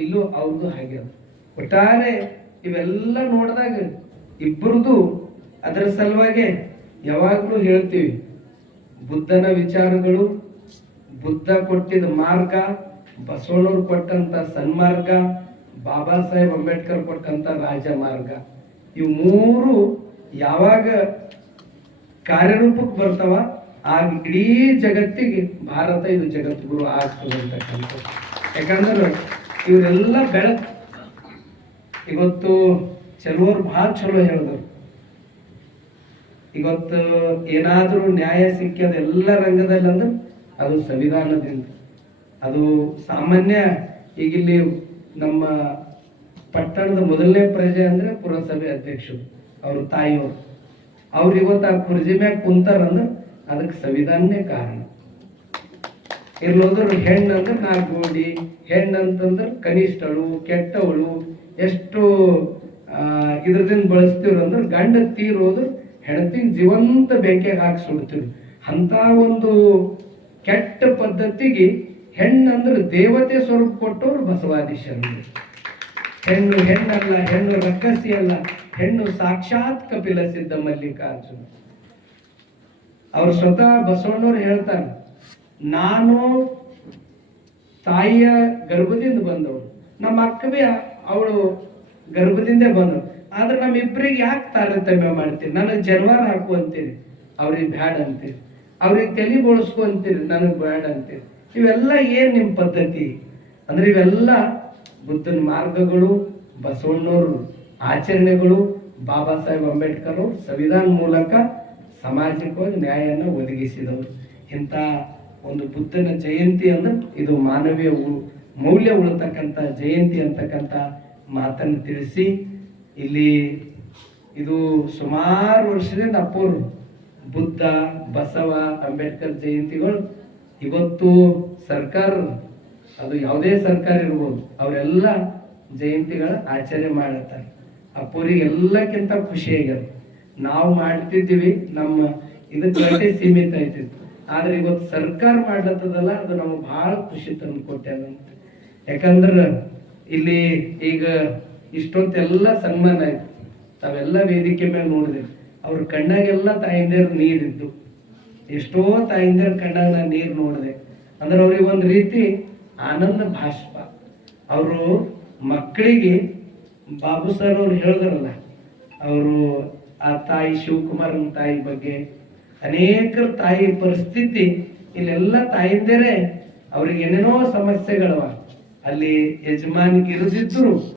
ಇಲ್ಲೂ ಅವ್ರದ್ದು ಹಾಗೆ ಒಟ್ಟಾರೆ ಇವೆಲ್ಲ ನೋಡಿದಾಗ ಇಬ್ಬರದು ಅದರ ಸಲುವಾಗಿ ಯಾವಾಗಲೂ ಹೇಳ್ತೀವಿ, ಬುದ್ಧನ ವಿಚಾರಗಳು, ಬುದ್ಧ ಕೊಟ್ಟಿದ ಮಾರ್ಗ, ಬಸವಣ್ಣವ್ರು ಕೊಟ್ಟಂತ ಸನ್ಮಾರ್ಗ, ಬಾಬಾ ಸಾಹೇಬ್ ಅಂಬೇಡ್ಕರ್ ಕೊಟ್ಟಂತ ರಾಜಮಾರ್ಗ ಇವು ಮೂರು ಯಾವಾಗ ಕಾರ್ಯರೂಪಕ್ಕೆ ಬರ್ತಾವ, ಆಗ ಇಡೀ ಜಗತ್ತಿಗೆ ಭಾರತ ಇದು ಜಗದ್ಗುರು ಆಗ್ತದೆ ಅಂತಕ್ಕಂಥ ಯಾಕಂದ್ರೆ ಇವರೆಲ್ಲ ಬೆಳಕು ಇವತ್ತು ಕೆಲವರು ಭಾಳ ಚಲೋ ಹೇಳಿದ್ರು ಇವತ್ತು ಏನಾದರೂ ನ್ಯಾಯ ಸಿಕ್ಕದ ಎಲ್ಲ ರಂಗದಲ್ಲಿ ಅಂದ್ರೆ ಅದು ಸಂವಿಧಾನದಿಂದ. ಅದು ಸಾಮಾನ್ಯ ಈಗ ಇಲ್ಲಿ ನಮ್ಮ ಪಟ್ಟಣದ ಮೊದಲನೇ ಪ್ರಜೆ ಅಂದ್ರೆ ಪುರಸಭೆ ಅಧ್ಯಕ್ಷರು, ಅವ್ರ ತಾಯಿಯವರು. ಅವ್ರು ಇವತ್ತು ಆ ಕುರ್ಜಿ ಮ್ಯಾಗ ಕುಂತಾರಂದ್ರೆ ಅದಕ್ಕೆ ಸಂವಿಧಾನನೇ ಕಾರಣ. ಇರ್ಲೋದ್ರು ಹೆಣ್ಣು ಅಂದ್ರೆ ನಾಲ್ಗೋಡಿ ಹೆಣ್ಣು ಅಂತಂದ್ರೆ ಕನಿಷ್ಠಳು, ಕೆಟ್ಟವಳು, ಎಷ್ಟು ಇದ್ರದಿಂದ ಬಳಸ್ತೀವ್ರು ಅಂದ್ರೆ ಗಂಡ ತೀರೋದು ಹೆಣ್ತಿನ ಜೀವಂತ ಬೆಂಕಿಗೆ ಹಾಕಿ ಅಂತ ಒಂದು ಕೆಟ್ಟ ಪದ್ಧತಿಗೆ ಹೆಣ್ಣಂದ್ರೆ ದೇವತೆ ಸ್ವರೂಪ ಕೊಟ್ಟವ್ರು ಬಸವಾದಿ ಶರಣರು ಹೆಣ್ಣು ಹೆಣ್ಣಲ್ಲ, ಹೆಣ್ಣು ರಕ್ಕಸಿ ಅಲ್ಲ ಹೆಣ್ಣು ಸಾಕ್ಷಾತ್ ಕಪಿಲ ಸಿದ್ಧ ಮಲ್ಲಿಕಾರ್ಜುನ. ಅವ್ರು ಸ್ವತಃ ಬಸವಣ್ಣವ್ರು ಹೇಳ್ತಾರೆ ನಾನು ತಾಯಿಯ ಗರ್ಭದಿಂದ ಬಂದವಳು. ನಮ್ಮ ಅಕ್ಕವೇ ಅವಳು ಗರ್ಭದಿಂದೇ ಬಂದಳು. ಆದ್ರೆ ನಮ್ಮಿಬ್ಬರಿಗೆ ಯಾಕೆ ತಾರತಮ್ಯ ಮಾಡ್ತೀರಿ? ನನಗೆ ಜನ್ವಾರ ಹಾಕು ಅಂತೀರಿ. ಅವ್ರಿಗೆ ಬ್ಯಾಡ ಅಂತೀರಿ. ಅವ್ರಿಗೆ ತಲೆ ಬೋಳಿಸ್ಕೊ ಅಂತೀರಿ. ನನಗೆ ಬ್ಯಾಡ ಅಂತೀರಿ. ಇವೆಲ್ಲ ಏನು ನಿಮ್ಮ ಪದ್ಧತಿ? ಅಂದ್ರೆ ಇವೆಲ್ಲ ಬುದ್ಧನ ಮಾರ್ಗಗಳು, ಬಸವಣ್ಣವ್ರ ಆಚರಣೆಗಳು, ಬಾಬಾ ಸಾಹೇಬ್ ಅಂಬೇಡ್ಕರ್ ಸಂವಿಧಾನ ಮೂಲಕ ಸಾಮಾಜಿಕವಾಗಿ ನ್ಯಾಯವನ್ನು ಒದಗಿಸಿದವರು. ಇಂಥ ಒಂದು ಬುದ್ಧನ ಜಯಂತಿ ಅಂದ್ರೆ ಇದು ಮಾನವೀಯ ಮೌಲ್ಯ ಉಳತಕ್ಕಂಥ ಜಯಂತಿ ಅಂತಕ್ಕಂಥ ಮಾತನ್ನು ತಿಳಿಸಿ, ಇಲ್ಲಿ ಇದು ಸುಮಾರು ವರ್ಷದಿಂದ ಅಪ್ಪರು ಬುದ್ಧ, ಬಸವ, ಅಂಬೇಡ್ಕರ್ ಜಯಂತಿಗಳು. ಇವತ್ತು ಸರ್ಕಾರ, ಅದು ಯಾವುದೇ ಸರ್ಕಾರ ಇರ್ಬೋದು, ಅವರೆಲ್ಲ ಜಯಂತಿಗಳ ಆಚರಣೆ ಮಾಡುತ್ತಾರೆ ಅಪ್ಪೋರಿಗೆ ಎಲ್ಲಕ್ಕಿಂತ ಖುಷಿ ಆಗ್ಯದ ನಾವು ಮಾಡ್ತಿದ್ದೀವಿ, ನಮ್ಮ ಇದಕ್ಕೆ ಸೀಮಿತ ಐತಿತ್ತು ಆದ್ರೆ ಇವತ್ತು ಸರ್ಕಾರ ಮಾಡ್ಲತ್ತದಲ್ಲ, ಅದು ನಮ್ಗೆ ಬಹಳ ಖುಷಿ ತಂದು ಕೊಟ್ಟ್ಯಾದಂತ ಯಾಕಂದ್ರೆ ಇಲ್ಲಿ ಈಗ ಇಷ್ಟೊತ್ತೆಲ್ಲ ಸನ್ಮಾನ ಆಯ್ತು. ತಾವೆಲ್ಲ ವೇದಿಕೆ ಮೇಲೆ ನೋಡಿದೆ ಅವ್ರ ಕಣ್ಣಾಗೆಲ್ಲ ತಾಯಿಂದೇರು ನೀರಿದ್ದು. ಎಷ್ಟೋ ತಾಯಿಂದೇರ ಕಣ್ಣಾಗ ನಾನು ನೀರು ನೋಡಿದೆ. ಅಂದ್ರೆ ಅವ್ರಿಗೆ ಒಂದು ರೀತಿ ಆನಂದ ಭಾಷ್ಪ. ಅವರು ಮಕ್ಕಳಿಗೆ ಬಾಬು ಸರ್ ಅವ್ರು ಹೇಳಿದ್ರಲ್ಲ, ಅವರು ಆ ತಾಯಿ ಶಿವಕುಮಾರನ ತಾಯಿ ಬಗ್ಗೆ ಅನೇಕರ ತಾಯಿ ಪರಿಸ್ಥಿತಿ ಇಲ್ಲೆಲ್ಲ ತಾಯಿಂದೇರೆ ಅವ್ರಿಗೆ ಏನೇನೋ ಸಮಸ್ಯೆಗಳವ ಅಲ್ಲಿ ಯಜಮಾನಿಗೆ ಇರದಿದ್ರು